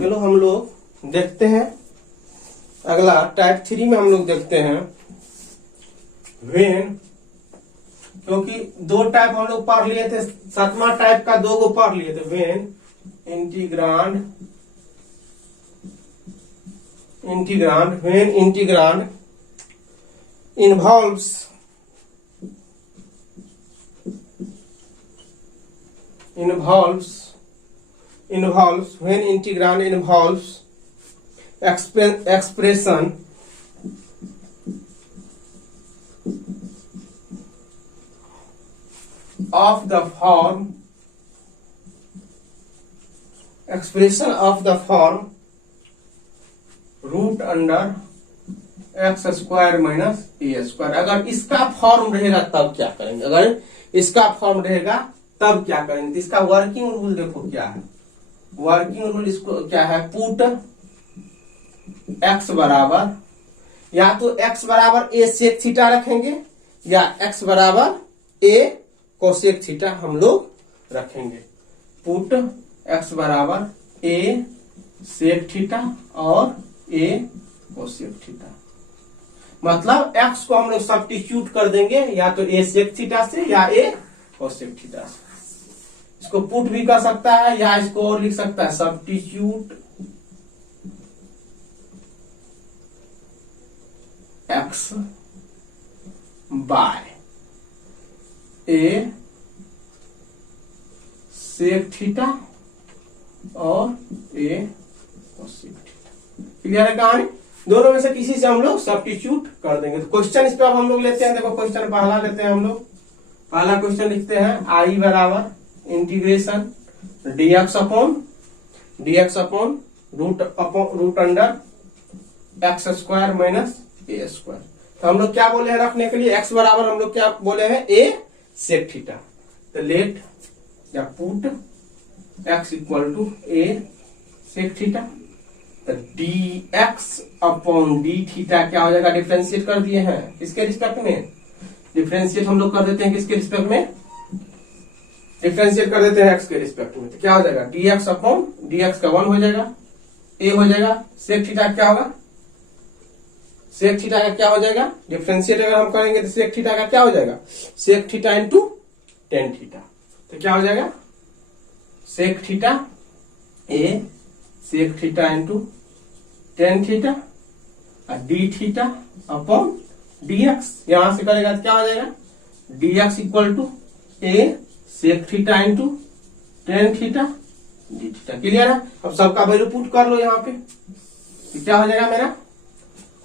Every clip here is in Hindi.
चलो हम लोग देखते हैं अगला टाइप 3 में हम लोग देखते हैं व्हेन, क्योंकि दो टाइप हम लोग पढ़ लिए थे, 7वां टाइप का 2 को पढ़ लिए थे। When integrand involves when integrand involves expression of the form root under x square minus A square. अगर इसका फॉर्म रहेगा तब क्या करेंगे, अगर इसका फॉर्म रहेगा तब क्या करेंगे। तो इसका वर्किंग रूल देखो क्या है। वर्किंग रूल इसको क्या है, पुट एक्स बराबर, या तो एक्स बराबर ए सेक थीटा रखेंगे या एक्स बराबर ए कोसेक थीटा हम लोग रखेंगे। पुट एक्स बराबर ए सेक थीटा और ए कोसेक थीटा, मतलब एक्स को हम लोग सब्स्टिट्यूट कर देंगे या तो ए सेक थीटा से या ए कोसेक थीटा से। इसको पुट भी कर सकता है या इसको और लिख सकता है substitute x by A sec theta और ए कोसेक थीटा। क्लियर है कहानी। दोनों में से किसी से हम लोग सब्स्टिट्यूट कर देंगे। तो क्वेश्चन इस पे अब हम लोग लेते हैं। देखो क्वेश्चन पहला लेते हैं हम लोग। पहला क्वेश्चन लिखते हैं आई बराबर integration dx upon root under x square minus ए स्क्वायर। तो हम लोग क्या बोले हैं रखने के लिए, एक्स बराबर हम लोग क्या बोले हैं ए सेक थीटा। तो लेट या put x equal to a sec theta. तो dx अपॉन डी थीटा क्या हो जाएगा, डिफ्रेंशिएट कर दिए हैं किसके रिस्पेक्ट में, डिफ्रेंशिएट हम लोग कर देते हैं किसके रिस्पेक्ट में, डिफ्रेंशिएट कर देते हैं एक्स के रिस्पेक्ट में। तो क्या हो जाएगा dx अपॉन dx का 1 हो जाएगा, a हो जाएगा, सेक थीटा क्या होगा, सेक थीटा का क्या हो जाएगा, डिफ्रेंशिएट अगर हम करेंगे तो सेक थीटा का क्या हो जाएगा, sec theta into tan theta. तो क्या हो जाएगा sec theta a sec theta into tan theta और डी थीटा अपॉन dx। यहां से करेगा तो क्या हो जाएगा dx equal to a sec theta into tan theta d theta. Clear है। अब सबका वैल्यू पुट कर लो यहाँ पे। तो क्या हो जाएगा मेरा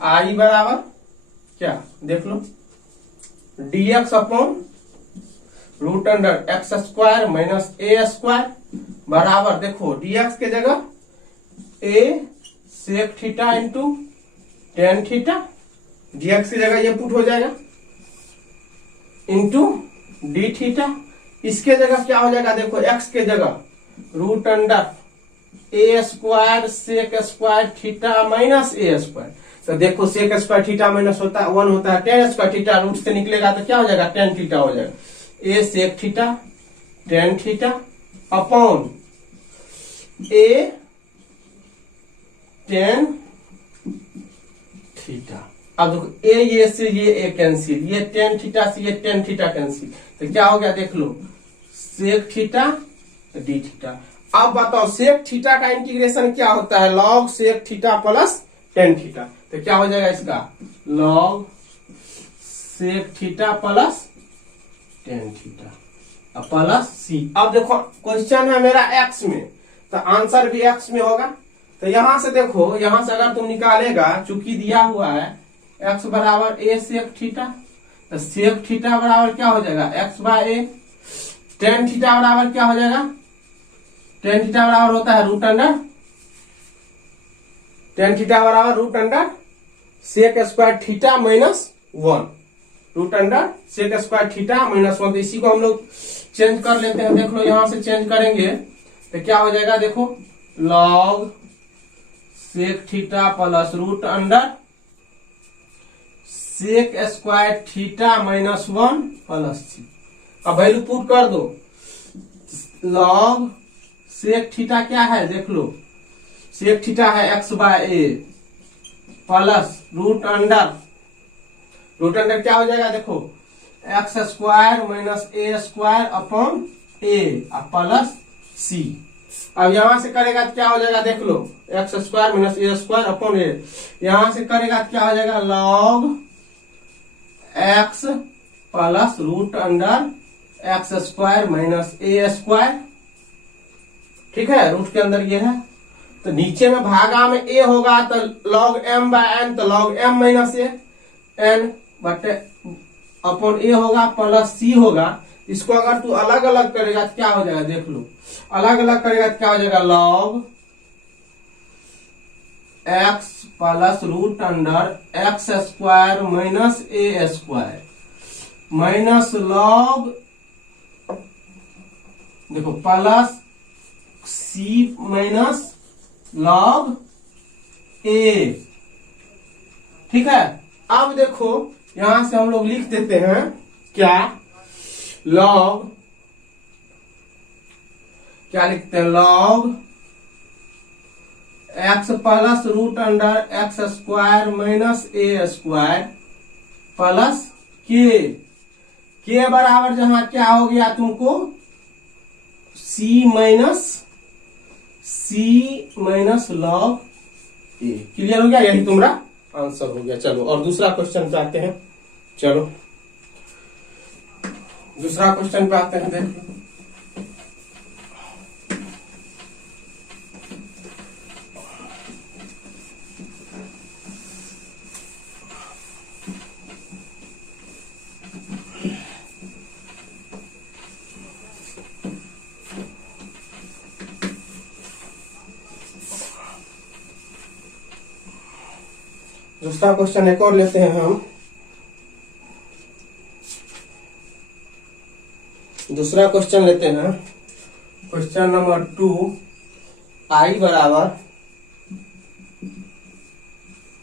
आई बराबर क्या देख लो dx upon root under x square minus ए स्क्वायर बराबर, देखो dx के जगह a sec theta into tan theta, dx की जगह ये पुट हो जाएगा इंटू डी थीटा। इसके जगह क्या हो जाएगा, देखो x के जगह root under a square sec square theta minus A square. तो देखो सेक स्क्वायर थीटा माइनस होता है 1 होता है, टेन स्क्वायर थीटा रूट से निकलेगा तो क्या हो जाएगा टेन थीटा हो जाएगा, a sec theta tan theta upon a tan theta. अब देखो ए ये से ये कैंसिल, ये टेन थीटा से ये टेन थीटा कैंसिल। तो क्या हो गया देख लो सेक थीटा डी थीटा। अब बताओ सेक थीटा का इंटीग्रेशन क्या होता है, log sec theta plus tan theta. तो क्या हो जाएगा इसका log sec theta plus tan theta plus c. अब देखो क्वेश्चन है मेरा एक्स में, तो आंसर भी एक्स में होगा। तो यहां से देखो, यहां से अगर तुम निकालेगा, चूंकि दिया हुआ है एक्स बराबर ए सेक थीटा, तो सेक थीटा बराबर क्या हो जाएगा x by a, tan theta बराबर क्या हो जाएगा, टेन थीटा बराबर होता है रूट अंडर, टेन थीटा बराबर root under sec square theta minus 1, root under sec square theta minus 1। तो इसी को हम लोग चेंज कर लेते हैं। देख लो यहां से चेंज करेंगे तो क्या हो जाएगा, देखो log sec theta plus root under sec square theta minus 1 plus c. अब वैल्यू पुट कर दो, लॉग सेक थीटा क्या है देख लो सेक थीटा है x by a plus root under क्या हो जाएगा देखो x square minus A square upon a plus c. अब यहां से करेगा तो क्या हो जाएगा देख लो x square minus A square upon a, यहां से करेगा तो क्या हो जाएगा log x plus root under x square minus ए स्क्वायर। ठीक है, रूट के अंदर ये है तो नीचे में भागा में ए होगा तो लॉग एम बाय एन, तो log M minus A N बटे अपॉन ए होगा प्लस सी होगा। इसको अगर तू अलग अलग करेगा तो क्या हो जाएगा देख लो, अलग अलग करेगा तो क्या हो जाएगा log x plus root under x square minus ए स्क्वायर माइनस लॉग देखो plus c minus log a. ठीक है, अब देखो यहां से हम लोग लिख देते हैं क्या लॉग, क्या लिखते हैं log x plus root under x square minus ए स्क्वायर प्लस के बराबर जहां क्या हो गया तुमको c minus log a. Clear हो गया, यही तुम्हारा आंसर हो गया। चलो और दूसरा क्वेश्चन पे आते हैं। चलो दूसरा क्वेश्चन पे आते हैं। देख दूसरा क्वेश्चन एक और लेते हैं हम। दूसरा क्वेश्चन लेते हैं, क्वेश्चन नंबर 2, आई बराबर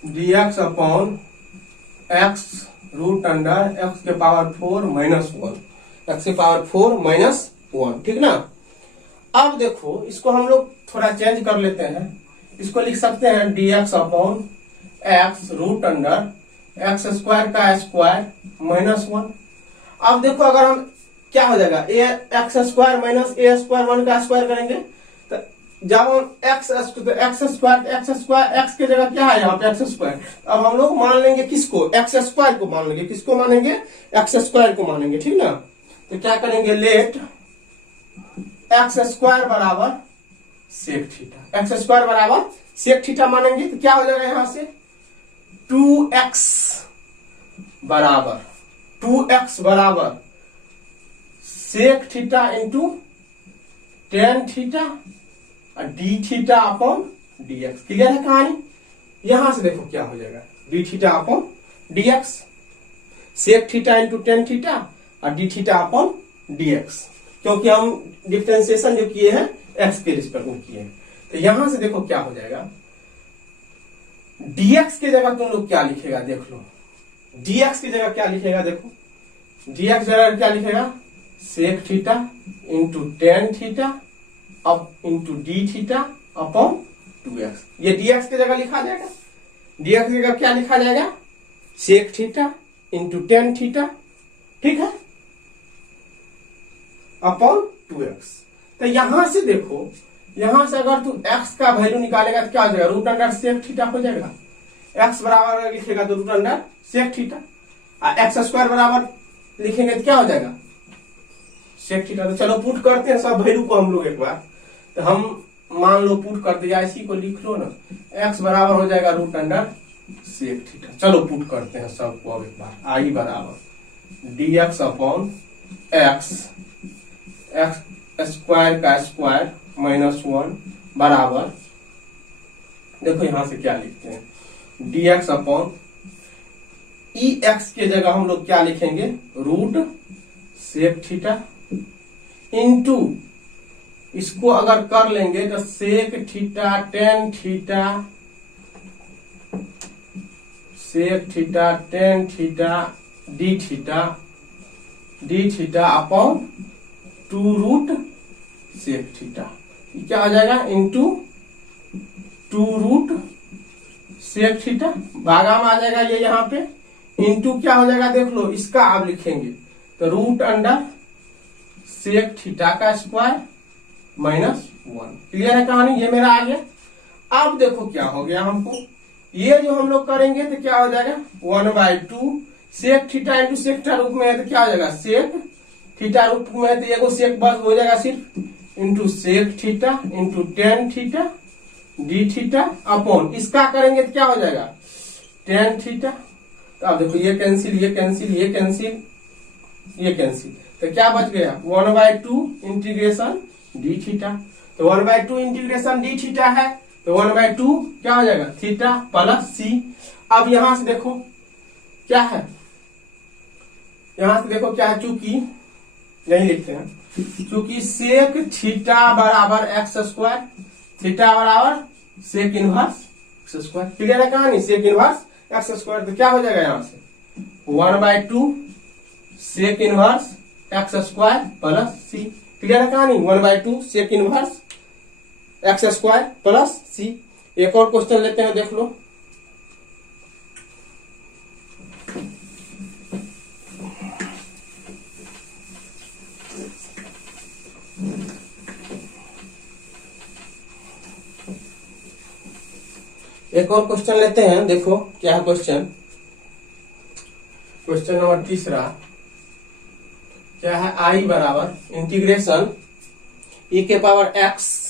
dx upon x root under x के पावर 4 माइनस 1, एक्स के पावर 4 माइनस 1। ठीक ना, अब देखो इसको हम लोग थोड़ा चेंज कर लेते हैं, इसको लिख सकते हैं dx upon x root under x square का स्क्वायर माइनस 1। अब देखो अगर हम क्या हो जाएगा a x square minus A square 1 का स्क्वायर करेंगे तो जब हम एक्स स्क्वायर एक्स की जगह क्या है यहाँ पे एक्स स्क्वायर, अब हम लोग मान लेंगे किसको एक्स स्क्वायर को मान लेंगे, किसको मानेंगे एक्स स्क्वायर को मानेंगे। ठीक ना, तो क्या करेंगे लेट एक्स स्क्वायर बराबर सेक थीटा, एक्स स्क्वायर बराबर सेक थीटा मानेंगे तो क्या हो जाएगा यहां से 2x बराबर sec theta into tan theta और d theta upon dx। Clear है कहानी, यहां से देखो क्या हो जाएगा d theta upon dx, sec theta into tan theta और डी थीटा अपॉन dx, क्योंकि हम डिफरेंशिएशन जो किए हैं x के रिस्पेक्ट में किए हैं। तो यहां से देखो क्या हो जाएगा dx की जगह तुम लोग क्या लिखेगा देख लो, dx की जगह क्या लिखेगा देखो, dx जगह क्या लिखेगा sec theta into tan theta अब into d theta upon 2x। ये dx की जगह लिखा जाएगा, dx की जगह क्या लिखा जाएगा sec theta into tan theta, ठीक है, अपॉन 2x। तो यहां से देखो, यहां से अगर तू x का वैल्यू निकालेगा तो क्या हो जाएगा रूट अंडर सेक थीटा हो जाएगा, x बराबर लिखेगा तो root under sec theta, x square बराबर लिखेंगे तो क्या हो जाएगा सेक थीटा। तो चलो पुट करते हैं सब वैल्यू को हम लोग एक बार, तो हम मान लो पुट कर दिया, इसी को लिख लो ना, x बराबर हो जाएगा रूट अंडर सेक थीटा। चलो पुट करते हैं सबको अब एक बार, आई बराबर dx अपॉन एक्स स्क्वायर का स्क्वायर माइनस 1 बराबर, देखो यहां से क्या लिखते हैं dx अपॉन एक्स के जगह हम लोग क्या लिखेंगे रूट सेक थीटा इंटू, इसको अगर कर लेंगे तो sec theta tan theta, sec theta tan theta d theta upon 2 root sec theta, क्या आ जाएगा इंटू 2 रूट सेक थीटा, भागा में आ जाएगा ये यहाँ पे, इंटू क्या हो जाएगा देख लो, इसका आप लिखेंगे तो रूट अंडर सेक थीटा का स्क्वायर माइनस 1। क्लियर है कहानी, ये मेरा आ गया। अब देखो क्या हो गया हमको, ये जो हम लोग करेंगे तो क्या हो जाएगा 1/2 sec theta into sec theta रूप में है तो क्या हो जाएगा सेक थीटा रूप में है तो एगो सेक बस हो जाएगा सिर्फ, into sec theta into tan theta d theta upon इसका करेंगे तो क्या हो जाएगा टेन थीटा। तो अब देखो ये कैंसिल ये कैंसिल ये कैंसिल ये कैंसिल, तो क्या बच गया 1/2 इंटीग्रेशन डी थीटा। तो 1/2 इंटीग्रेशन डी थीटा है तो 1/2 क्या हो जाएगा थीटा प्लस सी। अब यहां से देखो क्या है, यहां से देखो क्या है, चूंकि यही लिखते हैं, चूंकि सेक थीटा बराबर एक्स स्क्वायर, थीटा बराबर sec inverse x square. Clear है कहानी, सेक इनवर्स एक्स स्क्वायर, तो क्या हो जाएगा यहां से 1/2 sec inverse x square plus c. Clear है कहानी, 1/2 sec inverse x square plus c. एक और क्वेश्चन लेते हैं, देख लो। एक और क्वेश्चन लेते हैं, देखो क्या है क्वेश्चन। क्वेश्चन नंबर 3 क्या है, आई बराबर इंटीग्रेशन ई के power x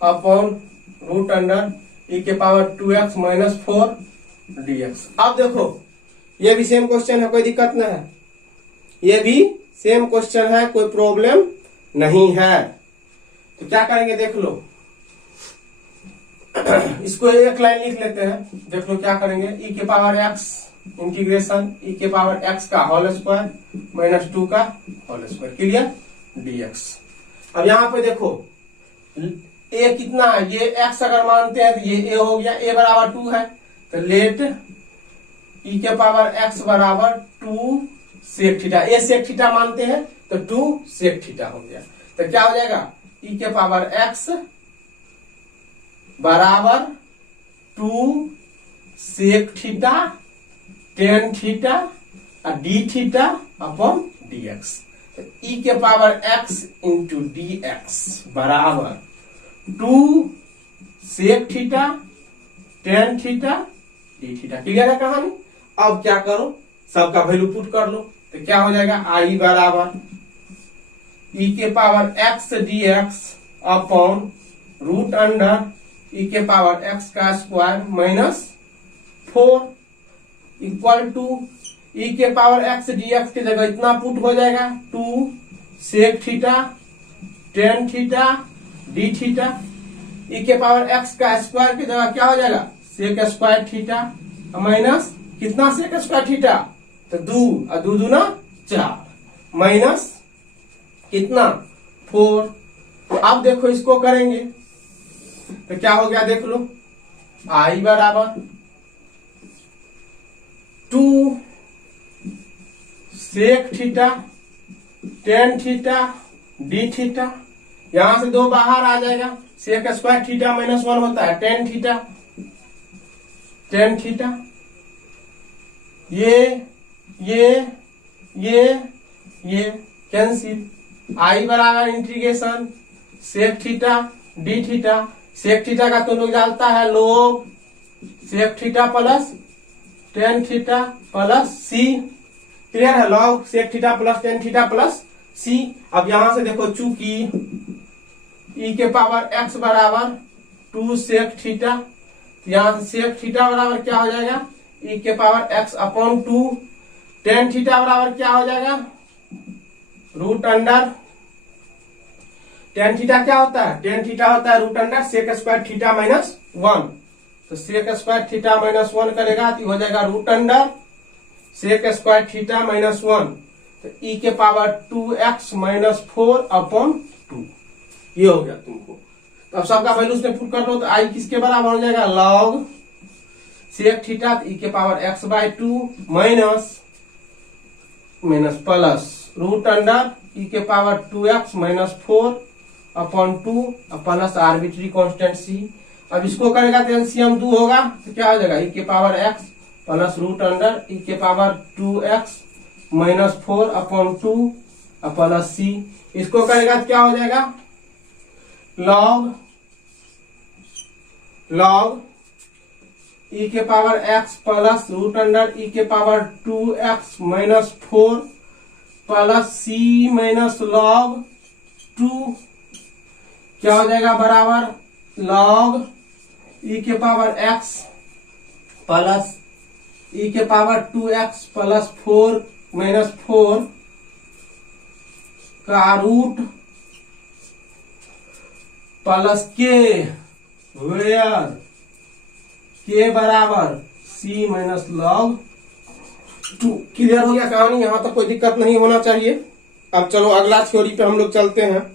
upon root under e के पावर 2x माइनस 4 dx। अब देखो ये भी सेम क्वेश्चन है, कोई दिक्कत नहीं है, ये भी सेम क्वेश्चन है, कोई प्रॉब्लम नहीं है। तो क्या करेंगे देख लो, इसको एक लाइन लिख लेते हैं, देख लो क्या करेंगे, ई के पावर एक्स इंटीग्रेशन ई के पावर एक्स का होल स्क्वायर माइनस 2 का होल स्क्वायर, क्लियर dx। अब यहाँ पे देखो ए कितना है, ये x अगर मानते हैं तो ये a हो गया, a बराबर 2 है तो लेट e के पावर x बराबर 2 sec theta, a sec theta मानते हैं तो 2 सेक थीटा हो गया। तो क्या हो जाएगा e के पावर x बराबर 2 सेक थीटा टेन थीटा और डी थीटा अपॉन dx। तो e के पावर x इंटू dx बराबर 2 sec theta tan theta d theta. Clear है कहानी। अब क्या करो, सबका वैल्यू पुट कर लो, तो क्या हो जाएगा आई बराबर ई के power x d x upon root under e के पावर एक्स का square minus 4 equal to e के पावर एक्स डी एक्स की जगह इतना पुट हो जाएगा 2 sec theta tan theta d theta, e के पावर एक्स का स्क्वायर की जगह क्या हो जाएगा सेक स्क्वायर थीटा माइनस कितना सेक स्क्वायर थीटा तो 2 और 2 दूना 4 माइनस कितना 4। तो अब देखो इसको करेंगे तो क्या हो गया देख लो, आई बराबर 2 sec theta tan theta d theta, यहां से 2 बाहर आ जाएगा, सेक स्क्वायर थीटा माइनस 1 होता है टेन थीटा, ये कैंसिल, आई बराबर integration sec theta d theta, sec theta का तो लोग जानता है log sec theta plus tan theta plus c. Clear है, log sec theta plus tan theta plus c. अब यहां से देखो चूंकि ई के पावर एक्स बराबर 2 सेक थीटा, यहां से सेक थीटा बराबर क्या हो जाएगा ई के power x upon 2, ten theta बराबर क्या हो जाएगा रूट अंडर, टेन थीटा क्या होता है, टेन थीटा होता है root under sec square theta minus 1, तो सेक स्क्वायर थीटा माइनस 1 करेगा तो हो जाएगा root under sec square theta minus 1, तो ई के पावर 2x माइनस 4 अपॉन 2, ये हो गया तुमको। तो अब सबका वैल्यू उसमें पुट कर लो, तो आई किसके बराबर हो जाएगा लॉग सेक थीटा ई के power x/2 minus plus root under e के power 2x minus 4 upon 2 plus arbitrary constant c। अब इसको करेगा तो एलसीएम 2 होगा तो क्या हो जाएगा, e के power x plus root under e के power 2x minus 4 upon 2 plus c। इसको करेगा तो क्या हो जाएगा, लॉग e के power x plus root under e के power 2x minus 4 plus c minus log 2 क्या हो जाएगा, बराबर लॉग e के पावर x प्लस e के पावर 2x प्लस 4 माइनस 4 का रूट प्लस के, वेयर के बराबर c माइनस लॉग 2। क्लियर हो गया कहानी, यहां तक कोई दिक्कत नहीं होना चाहिए। अब चलो अगला थ्योरी पे हम लोग चलते हैं।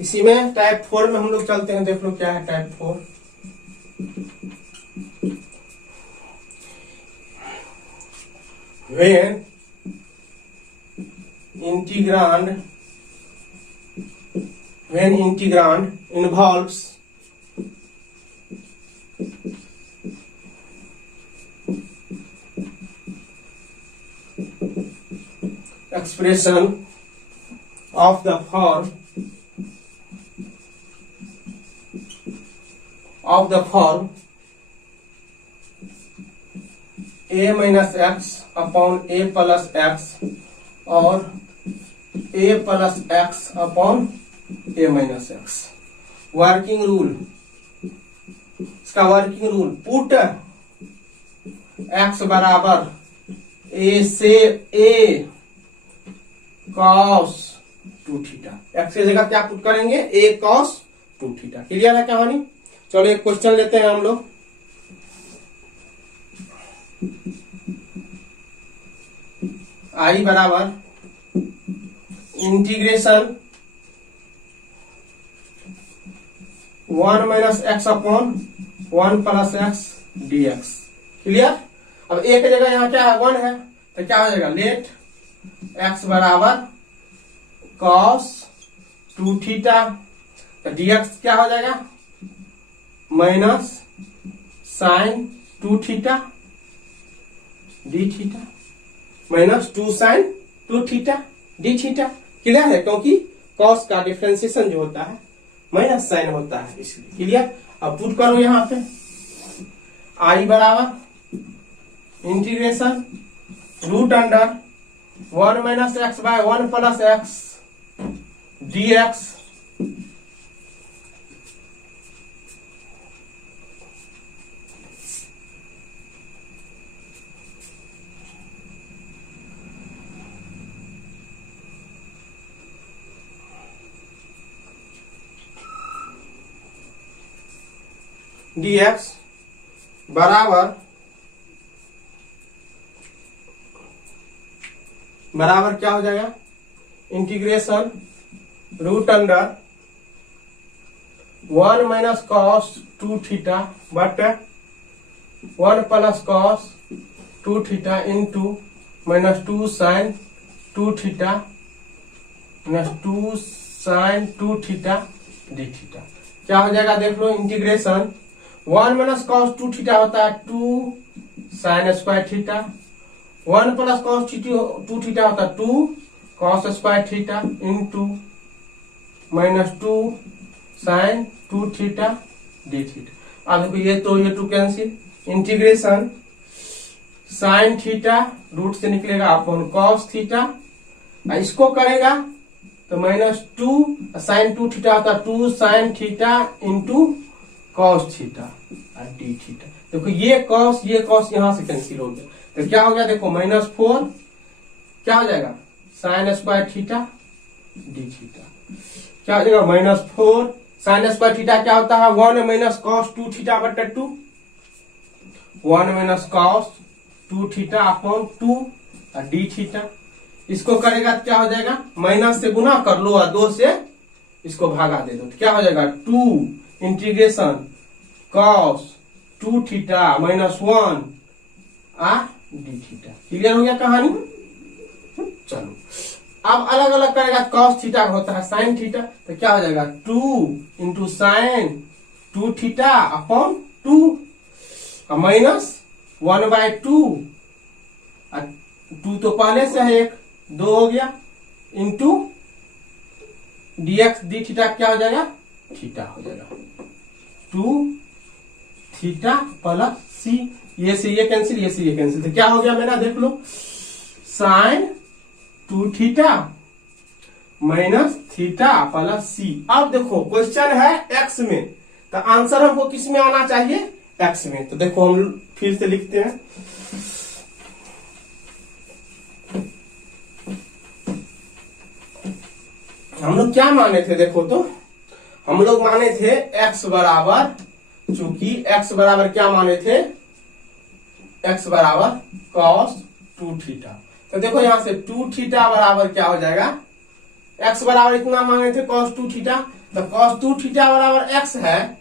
इसी में टाइप 4 में हम लोग चलते हैं। देख लो क्या है type 4। when integrand involves expression of the form a minus x upon a plus x और a plus x upon a minus x। Working rule, इसका वर्किंग रूल, पुट x बराबर a से a cos 2 थीटा। x की जगह क्या पुट करेंगे, a cos 2 थीटा। क्लियर है कहानी। चलो एक क्वेश्चन लेते हैं हम लोग। आई बराबर integration 1 minus x upon 1 plus x dx। Clear. अब एक जगह यहाँ क्या है, 1 है, तो क्या हो जाएगा, लेट x बराबर cos 2 थीटा, तो dx क्या हो जाएगा, minus sine 2 theta d theta minus 2 sine 2 theta d theta. Clear है, क्योंकि कॉस का डिफरेंशिएशन जो होता है माइनस साइन होता है, इसलिए। क्लियर। अब पुट करो यहाँ पे, आई बराबर integration root under 1 minus x by 1 plus x dx dx बराबर क्या हो जाएगा, integration root under 1 minus cos 2 theta but 1 plus cos 2 theta into minus 2 sine 2 theta minus 2 sine 2 theta d theta. क्या हो जाएगा, देख लो, इंटीग्रेशन 1 माइनस कॉस 2 थीटा होता है 2 sine square theta, 1 plus cos 2 theta होता है 2 cos square theta into minus 2 sine 2 theta d theta. अब देखो ये तो ये 2 cancel, integration sine theta root से निकलेगा अपॉन कॉस थीटा, इसको करेगा तो माइनस 2 साइन 2 थीटा होता है 2 sine theta into cos theta और डी थीटा। देखो ये कॉस यहां से कैंसिल हो गया, तो क्या हो गया, देखो माइनस 4 क्या हो जाएगा, sign square theta d theta. क्या हो जाएगा, माइनस 4 साइन स्क्वायर थीटा क्या होता है, 1 माइनस कॉस 2 थीटा बटा 2, 1 माइनस कॉस 2 थीटा अपॉन 2 और डी थीटा। इसको करेगा तो क्या हो जाएगा, माइनस से गुना कर लो और 2 से इसको भागा दे दो, तो क्या हो जाएगा 2 इंटीग्रेशन कॉस 2 थीटा माइनस 1 और डी थीटा। क्लियर हो गया कहानी। चलो अब अलग अलग करेगा, कॉस थीटा होता है साइन थीटा, तो क्या हो जाएगा 2 into sine 2 theta upon 2 minus 1/2 2 तो पहले से है 1 2 हो गया इंटू dx डी थीटा क्या हो जाएगा थीटा हो जाएगा 2 थीटा प्लस सी, ये से ये कैंसिल, ये से ये कैंसिल, तो क्या हो गया मेरा देख लो sine 2 theta minus theta plus c. अब देखो क्वेश्चन है एक्स में, तो आंसर हमको किस में आना चाहिए, एक्स में। तो देखो हम फिर से लिखते हैं, हम लोग क्या माने थे, देखो तो हम लोग माने थे x बराबर, चूंकि x बराबर क्या माने थे, x बराबर cos 2 थीटा। तो देखो यहां से 2 थीटा बराबर क्या हो जाएगा, x बराबर इतना माने थे cos 2 थीटा, तो cos 2 थीटा बराबर x है,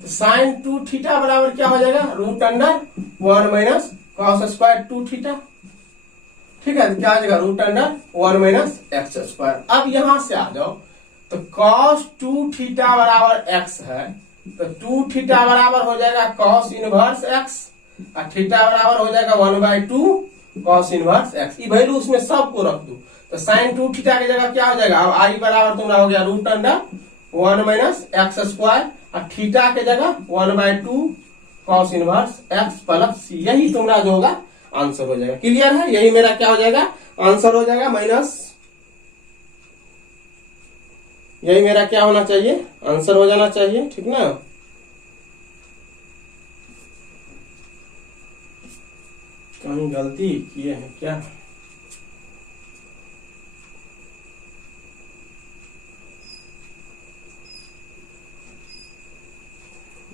तो साइन 2 थीटा बराबर क्या हो जाएगा √1 माइनस cos स्क्वायर 2 थीटा। ठीक है, क्या आ जाएगा √1 माइनस एक्स स्क्वायर। अब यहां से आ जाओ, तो cos 2 थीटा बराबर x है, तो 2 थीटा बराबर हो जाएगा cos इनवर्स x और थीटा बराबर हो जाएगा 1/2 cos इनवर्स x। ये वैल्यू उसमें सबको रख दो, तो साइन 2 थीटा की जगह क्या हो जाएगा, अब आई बराबर तुम्हारा हो गया √1 माइनस एक्स स्क्वायर और थीटा की जगह 1/2 cos इनवर्स x प्लस सी। यही तुम्हारा जो होगा आंसर हो जाएगा। क्लियर है, यही मेरा क्या हो जाएगा आंसर हो जाएगा, माइनस यही मेरा क्या होना चाहिए आंसर हो जाना चाहिए, ठीक ना। कहीं गलती किए हैं क्या,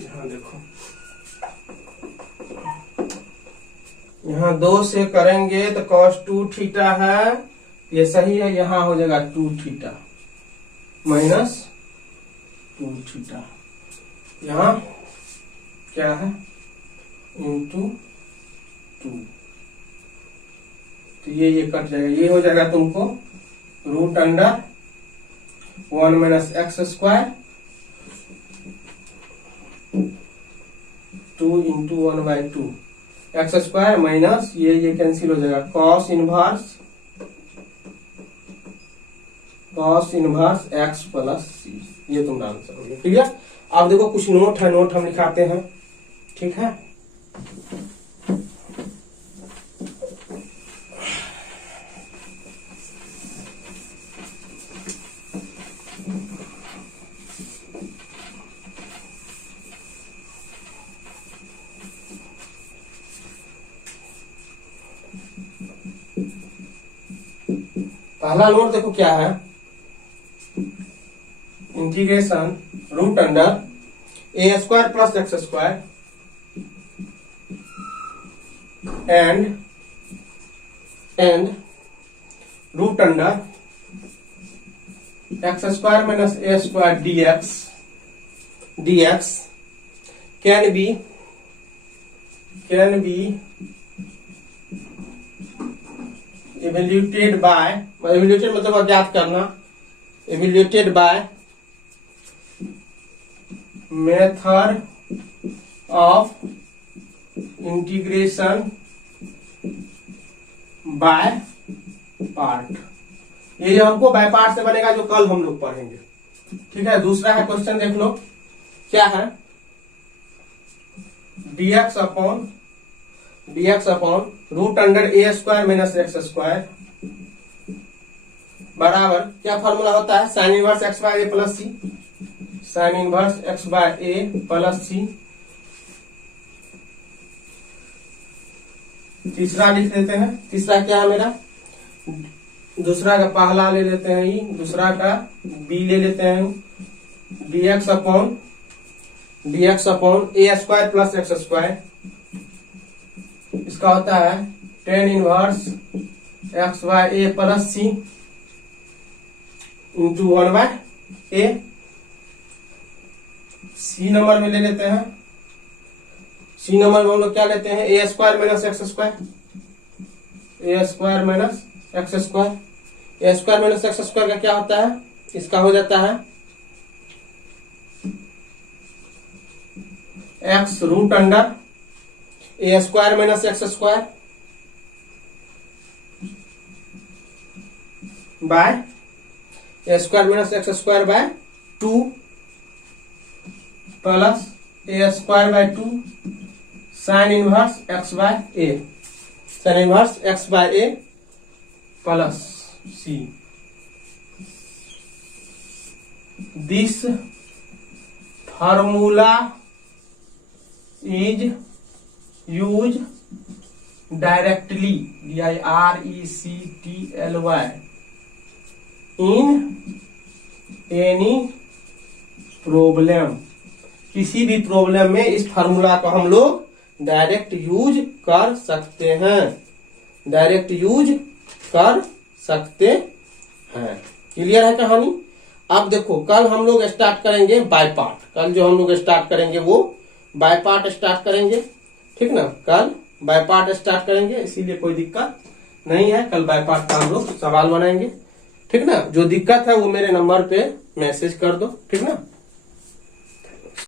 यहाँ देखो, यहाँ 2 से करेंगे तो cos 2 थीटा है, ये सही है, यहाँ हो जाएगा 2 थीटा माइनस 2 थीटा, यहाँ क्या है इंटू 2, तो ये कट जाएगा, ये हो जाएगा तुमको √1 minus x square 2 into 1/2 x square minus ये कैंसिल हो जाएगा cos इनवर्स एक्स प्लस सी। ये तुम्हारा आंसर हो गया। क्लियर। अब देखो कुछ नोट है, नोट हम लिखाते हैं, ठीक है। पहला नोट देखो क्या है, integration √a² plus x square and √x² minus a² dx can be evaluated by, evaluated मतलब अज्ञात करना, evaluated by method of integration by part। ये जो हमको बाय पार्ट से बनेगा, जो कल हम लोग पढ़ेंगे, ठीक है। दूसरा है क्वेश्चन, देख लो क्या है, dx upon √a² minus x square बराबर क्या फॉर्मूला होता है, sine inverse x by a plus c, sine inverse x by a plus c. तीसरा लिख लेते हैं, तीसरा क्या है मेरा, दूसरा का पहला ले लेते हैं ई, दूसरा का b ले लेते हैं, dx upon a² plus x square इसका होता है tan inverse x by a plus C into 1 bye A. C number में ले लेते हैं, सी नंबर में हम लोग क्या लेते हैं, a square minus x square, a square minus x square. A square minus x square का क्या होता है, इसका हो जाता है x root under a square minus x square by a square minus x square by 2 plus a square by 2 sine inverse x by a, sine inverse x by a plus c. This formula is use directly DIRECTLY in any problem. किसी भी प्रॉब्लम में इस फार्मूला को हम लोग डायरेक्ट यूज कर सकते हैं, डायरेक्ट यूज कर सकते हैं। क्लियर है कहानी। अब देखो कल हम लोग स्टार्ट करेंगे बाय पार्ट, कल जो हम लोग स्टार्ट करेंगे वो बाय पार्ट स्टार्ट करेंगे, ठीक ना। कल बाय पार्ट स्टार्ट करेंगे, इसीलिए कोई दिक्कत नहीं है। कल बाय पार्ट का हम लोग सवाल बनाएंगे, ठीक ना। जो दिक्कत है वो मेरे नंबर पे मैसेज कर दो, ठीक ना।